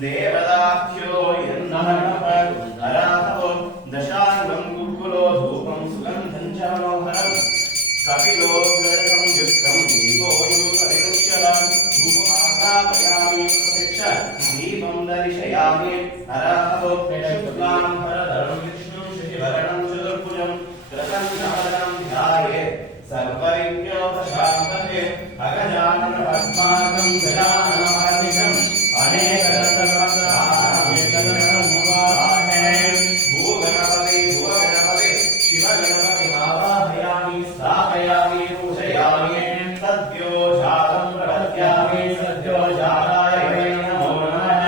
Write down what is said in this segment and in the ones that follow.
देवदाख्यो यन्नः अराहवो दशाङ्गं कुकुलो धूपं सुगन्धं च मनोहरं कपिलो गृहं युक्तं दीपोऽयं परिरुच्यतां धूपमाग्रापयामि प्रत्यक्ष दीपं दर्शयामि अराहवो शुक्लां भरधरं विष्णुं शशिवर्णं चतुर्भुजं कृतं ध्याये सर्वैक्योपशान्तये अगजानन पद्माकं गजाननमहर्निशम् भूगणपति भुवगणपति शिवगणपति आवाहयामि स्थापयामि पूजयामि सद्यो जातं प्रपद्यामि सद्यो जाताय नमो नमः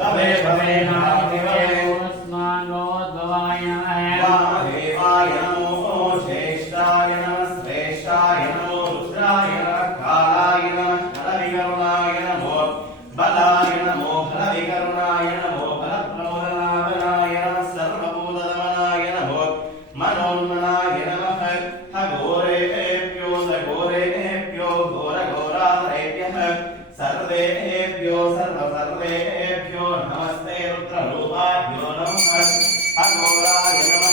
भवे भवे नमोऽस्मान्नोद्भवाय वामदेवाय नमो ज्येष्ठाय नमः श्रेष्ठाय नमो रुद्राय नमः कालाय नमः हरविकरुणाय नमो बलाय नमो हरविकरुणाय नमो बलप्रमोदनाय नमः सर्वभूतदमनाय नमो मनोन्मनाय नमः हघोरेभ्यो सघोरेभ्यो घोरघोराधरेभ्यः सर्वेभ्यो सर्वसर्वेभ्यो नमस्ते रुद्ररूपाभ्यो नमः अघोराय नमः।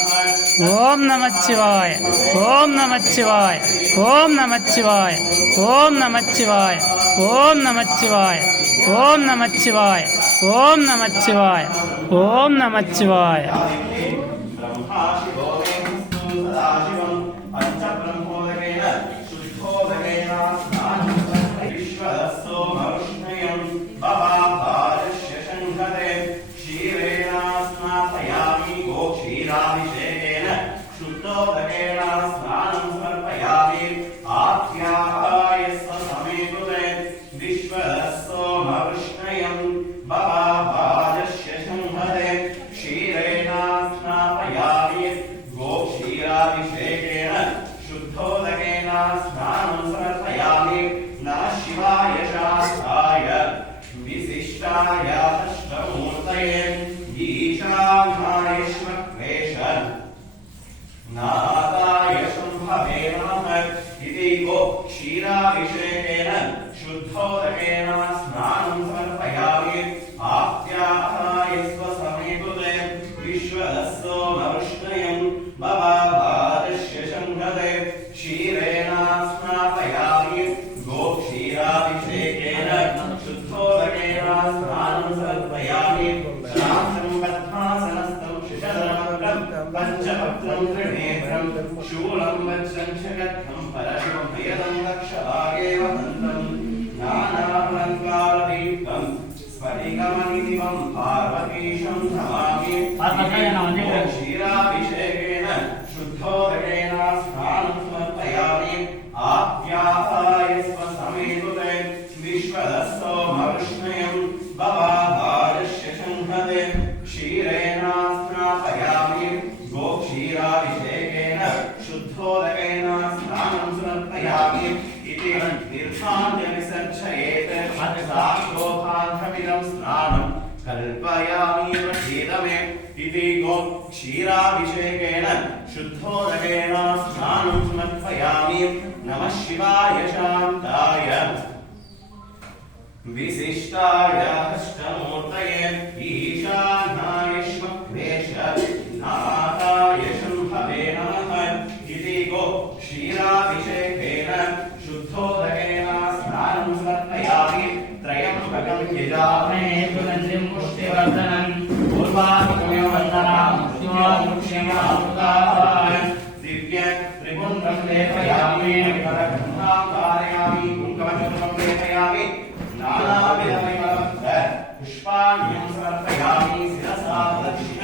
ओम नमः शिवाय ओम नमः शिवाय ओम नमः शिवाय ओम नमः शिवाय ओम नमः शिवाय ओम नमः शिवाय ओम नमः शिवाय ओम नमः शिवाय ब्रह्मा शिवो सदाशिवं पंचब्रह्मोदकेन शुद्धोदकेन स्नानं विश्वसोमरुष्णयं भवाभारस्य शङ्खते क्षीरेण स्नापयामि गोक्षीराभिषेकेन शुद्धोदकेन स्नानं समर्पयामि आख्याय स्वसमेतुते विश्वसोमरुष्णयं भवाभारस्य शङ्खते क्षीरेण स्नापयामि गोक्षीराभिषेकेन शुद्धोदकेन स्नानं समर्पयामि नमः शिवाय शास्त्राय विशिष्टाय अष्टमूर्तये ईशानाय श्मक्लेश नादाय शम्भवे नमः इति गोक्षीराभिषेकेन शुद्धोदकेन स्नानं समर्पयामि आप्याय स्वसमेतुते विश्वसोमरुष्णयं भवाभारस्य शङ्खते क्षीरेण स्नापयामि गोक्षीराभिषेकेन शुद्धोदकेन स्नानं समर्पयामि शान्तं पद्मासनस्थं शिशधरमग्रं पञ्चवक्त्रं त्रिनेत्रं शूलं वज्रं परशिवं हयदं दक्षभागे वहन्तं नानालङ्कारदीप्तं स्फटिकमणिदिवं पार्वतीशं नमामि क्षीराभिषेकेन शुद्धोदकेन स्नानं समर्पयामि आप्याय स्वसमेतुते विश्वसोमरुष्णयं भवाभारस्य शङ्खते क्षीरेण स्नापयामि गोक्षीराभिषेकेन शुद्धोदकेन स्नानं समर्पयामि इति तीर्थान्यविसर्जयेत् साक्षोभान्धमिदं स्नानं कल्पयामि प्रसीदमे इति गोक्षीराभिषेकेन शुद्धोदकेन स्नानं समर्पयामि नमः शिवाय शान्ताय विशिष्टाय अष्टमूर्तये ईशानाय श्मक्लेश नादाय शम्भवे नमः इति गोक्षीरा క్షీరాభిషేకేన శుద్ధోదకేన స్నానం సమర్పయామి త్రయంబకం యజామహే సుగంధిం పుష్టివర్ధనం పూర్వాభిగమ్య వందనాం మృత్యుంజయామృతాన్ దివ్య త్రిపుండ్రం లేపయామి పరబ్రహ్మాం ధారయామి కుంకుమచూర్ణం లేపయామి నానావిధమయమలబ్ధ పుష్పాణ్యం సమర్పయామి శిరసా దక్షిణ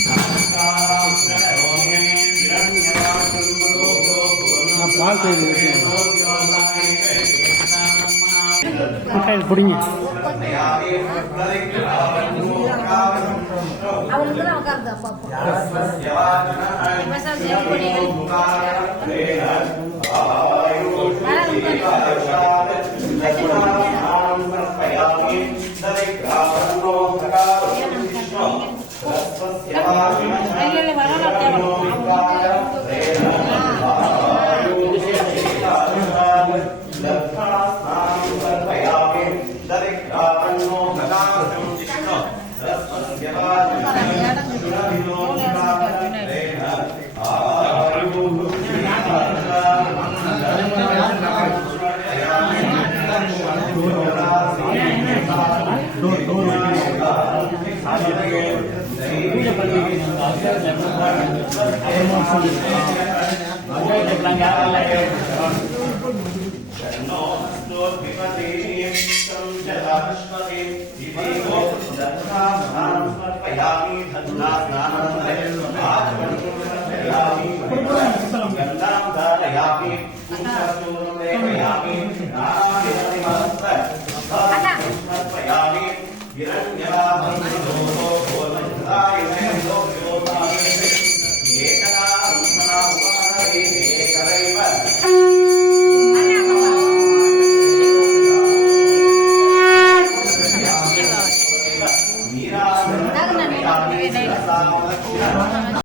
నమస్కారం కరోమి హిరణ్యవాసం பிடிங்க அவளுக்குலாம் உட்காருது அப்பா